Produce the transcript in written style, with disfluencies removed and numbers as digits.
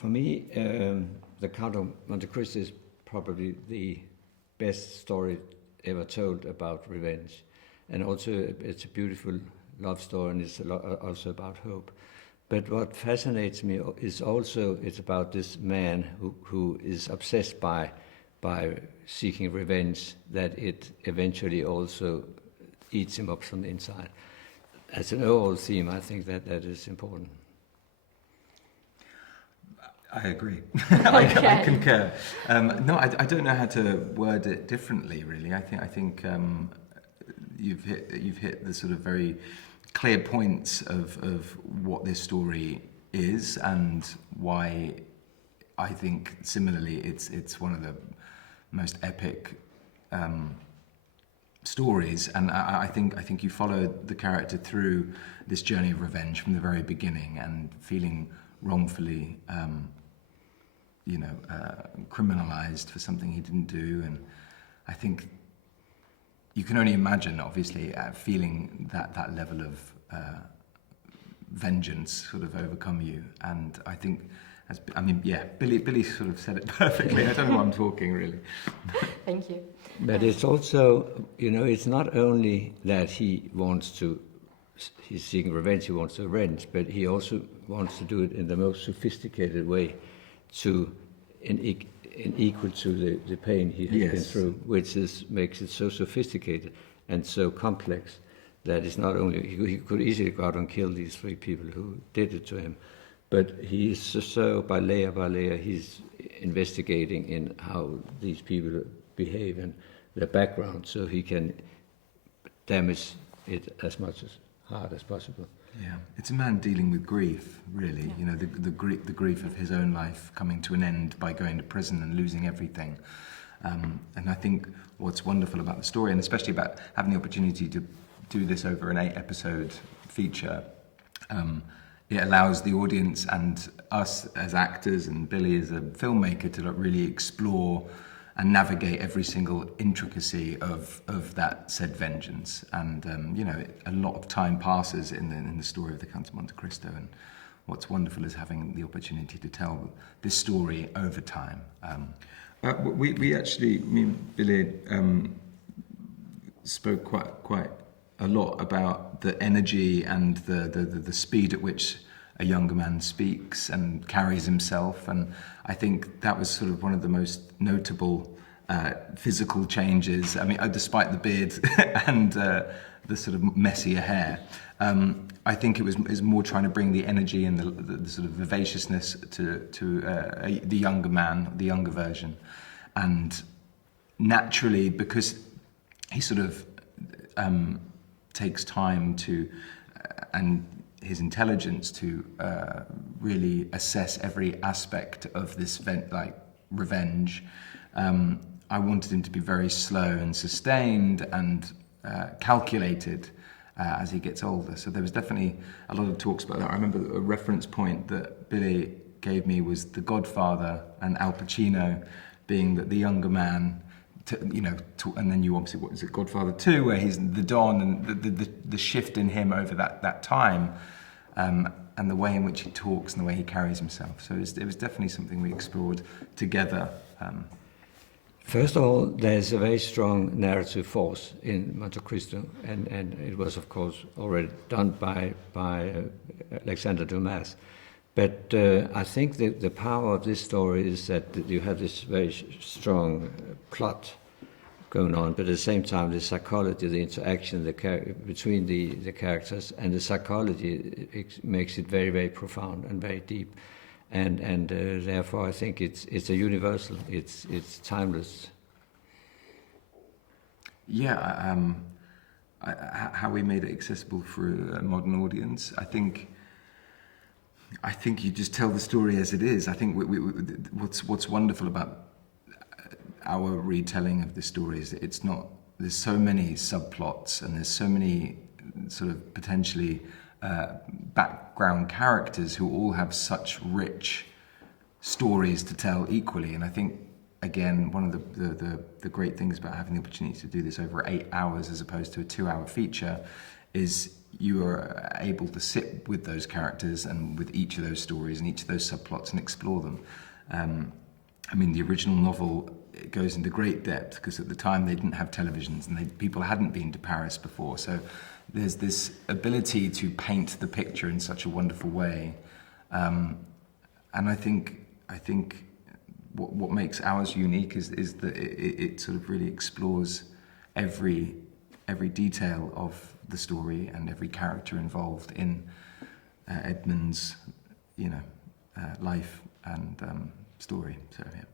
For me, The Count of Montecristo is probably the best story ever told about revenge. And also it's a beautiful love story, and it's also about hope. But what fascinates me is also it's about this man who is obsessed by seeking revenge, that it eventually also eats him up from the inside. As an overall theme, I think that is important. I agree. I concur. No, I don't know how to word it differently. Really, I think you've hit the sort of very clear points of what this story is and why I think similarly it's one of the most epic stories, and I think you follow the character through this journey of revenge from the very beginning and feeling wrongfully criminalized for something he didn't do. And I think you can only imagine, obviously, feeling that level of vengeance sort of overcome you. And I think, Billy sort of said it perfectly. I don't know why I'm talking, really. Thank you. But it's also, it's not only that he's seeking revenge, he wants to avenge, but he also wants to do it in the most sophisticated way equal to the pain he has been through, which makes it so sophisticated and so complex that it's not only, he could easily go out and kill these 3 people who did it to him, but he is so by layer, he's investigating in how these people behave and their background, so he can damage it as much as hard as possible. Yeah, it's a man dealing with grief, really. Yeah. The grief of his own life coming to an end by going to prison and losing everything. And I think what's wonderful about the story, and especially about having the opportunity to do this over an 8-episode feature, it allows the audience and us as actors and Billy as a filmmaker to really explore and navigate every single intricacy of that said vengeance. And a lot of time passes in the story of the Count of Montecristo, and what's wonderful is having the opportunity to tell this story over time. We actually, me and Bille, spoke quite a lot about the energy and the speed at which a younger man speaks and carries himself, and I think that was sort of one of the most notable physical changes. I mean, despite the beard and the sort of messier hair, I think it was more trying to bring the energy and the sort of vivaciousness to the younger man, the younger version, and naturally, because he sort of takes time to and his intelligence to really assess every aspect of this revenge. I wanted him to be very slow and sustained and calculated as he gets older. So there was definitely a lot of talks about that. I remember a reference point that Billy gave me was The Godfather and Al Pacino being the younger man, and then you obviously, what is it, Godfather 2, where he's the Don, and the shift in him over that time, and the way in which he talks and the way he carries himself. So it was definitely something we explored together. First of all, there's a very strong narrative force in Montecristo, and it was, of course, already done by Alexandre Dumas. But I think the power of this story is that you have this very strong plot going on, but at the same time, the psychology, the interaction between the characters, and the psychology makes it very, very profound and very deep. And therefore, I think it's a universal. It's timeless. Yeah, how we made it accessible for a modern audience. I think you just tell the story as it is. I think what's wonderful about our retelling of the story is that it's not. There's so many subplots and there's so many sort of potentially background characters who all have such rich stories to tell equally. And I think, again, one of the great things about having the opportunity to do this over 8 hours as opposed to a 2-hour feature is you are able to sit with those characters and with each of those stories and each of those subplots and explore them. I mean, the original novel, it goes into great depth because at the time they didn't have televisions and people hadn't been to Paris before. So there's this ability to paint the picture in such a wonderful way. And I think what makes ours unique is that it sort of really explores every detail of the story and every character involved in Edmund's, life and story. So yeah.